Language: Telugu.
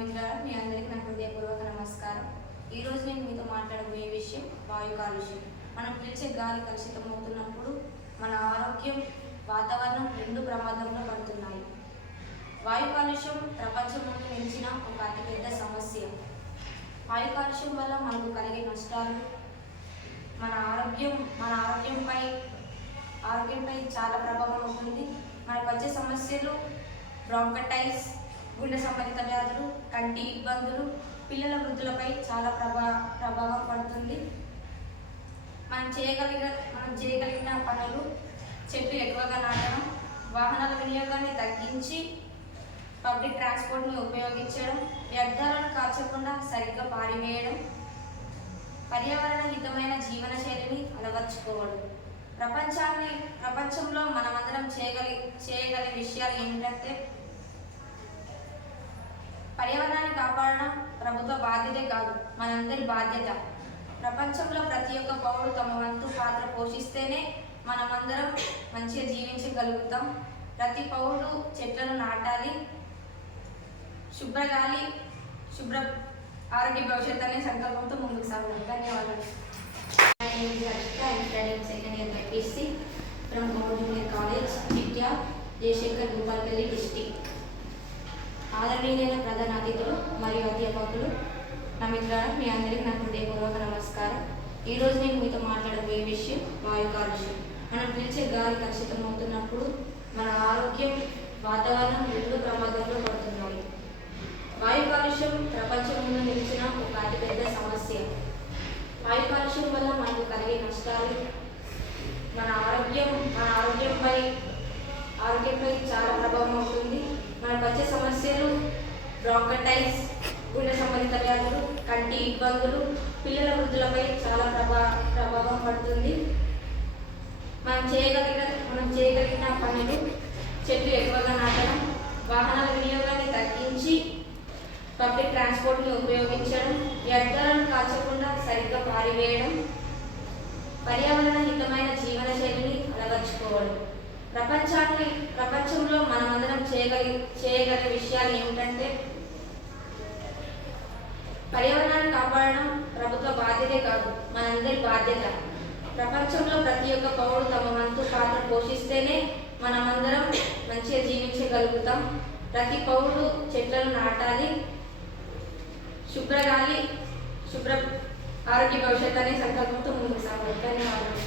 మిత్రులారా, మీ అందరికీ నా హృదయపూర్వక నమస్కారం. ఈరోజు నేను మీతో మాట్లాడబోయే విషయం వాయు కాలుష్యం. మనం పీల్చే గాలి కలుషితం అవుతున్నప్పుడు మన ఆరోగ్యం, వాతావరణం రెండు ప్రమాదంలో పడుతున్నాయి. వాయు కాలుష్యం ప్రపంచంలోనే నిలిచిన ఒక అతిపెద్ద సమస్య. వాయు కాలుష్యం వల్ల మనకు కలిగే నష్టాలు మన ఆరోగ్యంపై చాలా ప్రభావం ఉంటుంది. మనకు వచ్చే సమస్యలు బ్రాంకటైటిస్, గుండె సంబంధిత వ్యాధులు, కంటి ఇబ్బందులు, పిల్లల వృద్ధులపై చాలా ప్రభావం పడుతుంది. మనం చేయగలిగిన పనులు చెట్లు ఎక్కువగా నాటడం, వాహనాల వినియోగాన్ని తగ్గించి పబ్లిక్ ట్రాన్స్పోర్ట్ని ఉపయోగించడం, వ్యర్థాలను కాల్చకుండా సరిగ్గా పారివేయడం, పర్యావరణ హితమైన జీవన శైలిని అలవర్చుకోవడం. ప్రపంచంలో మనమందరం చేయగల విషయాలు ఏమిటంటే, పర్యావరణాన్ని కాపాడడం ప్రభుత్వ బాధ్యతే కాదు, మనందరి బాధ్యత. ప్రపంచంలో ప్రతి ఒక్క పౌరుడు తమ వంతు పాత్ర పోషిస్తేనే మనమందరం మంచిగా జీవించగలుగుతాం. ప్రతి పౌరుడు చెట్లను నాటాలి. శుభ్ర గాలి, శుభ్ర ఆరోగ్య భవిష్యత్తు అనే సంకల్పంతో ముందుకు సాగుతాం. ధన్యవాదాలు. Second year BiPC from government junior college, Chityal, Jayashankar, Bhupalpally district. ఆదరణీయులైన ప్రధాన అతిథులు మరియు అధ్యాపకులు, నా మిత్రులారా, మీ అందరికీ నా హృదయపూర్వక నమస్కారం. ఈరోజు నేను మీతో మాట్లాడబోయే విషయం వాయు కాలుష్యం. మనం పీల్చే గాలి కలుషితం అవుతున్నప్పుడు మన ఆరోగ్యం, వాతావరణం రెండు ప్రమాదంలో పడుతున్నాయి. వాయు కాలుష్యం ప్రపంచంలో నిలిచిన ఒక అతిపెద్ద సమస్య. వాయు కాలుష్యం వల్ల మనకు కలిగే నష్టాలు మన ఆరోగ్యంపై చాలా ప్రభావం అవుతుంది. మనకు వచ్చే సమస్యలు బ్రాంకటైటిస్, గుండె సంబంధిత వ్యాధులు, కంటి ఇబ్బందులు, పిల్లల వృద్ధులపై చాలా ప్రభావం పడుతుంది. మనం చేయగలిగిన పనులు చెట్లు ఎక్కువగా నాటడం, వాహనాల వినియోగాన్ని తగ్గించి పబ్లిక్ ట్రాన్స్పోర్ట్ని ఉపయోగించడం, వ్యర్థాలను కాల్చకుండా సరిగ్గా పారివేయడం, పర్యావరణ హితమైన జీవన శైలిని అలవర్చుకోవడం. ప్రపంచంలో మనమందరం చేయగల విషయాలు ఏమిటంటే, పర్యావరణాన్ని కాపాడడం ప్రభుత్వ బాధ్యతే కాదు, మనందరి బాధ్యత. ప్రపంచంలో ప్రతి ఒక్క పౌరుడు తమ వంతు పాత్ర పోషిస్తేనే మనమందరం మంచిగా జీవించగలుగుతాం. ప్రతి పౌరుడు చెట్లను నాటాలి. శుభ్ర గాలి, శుభ్ర ఆరోగ్య భవిష్యత్తు అనే సంకల్పంతో ముందుకు సాగాలి. ధన్యవాదాలు.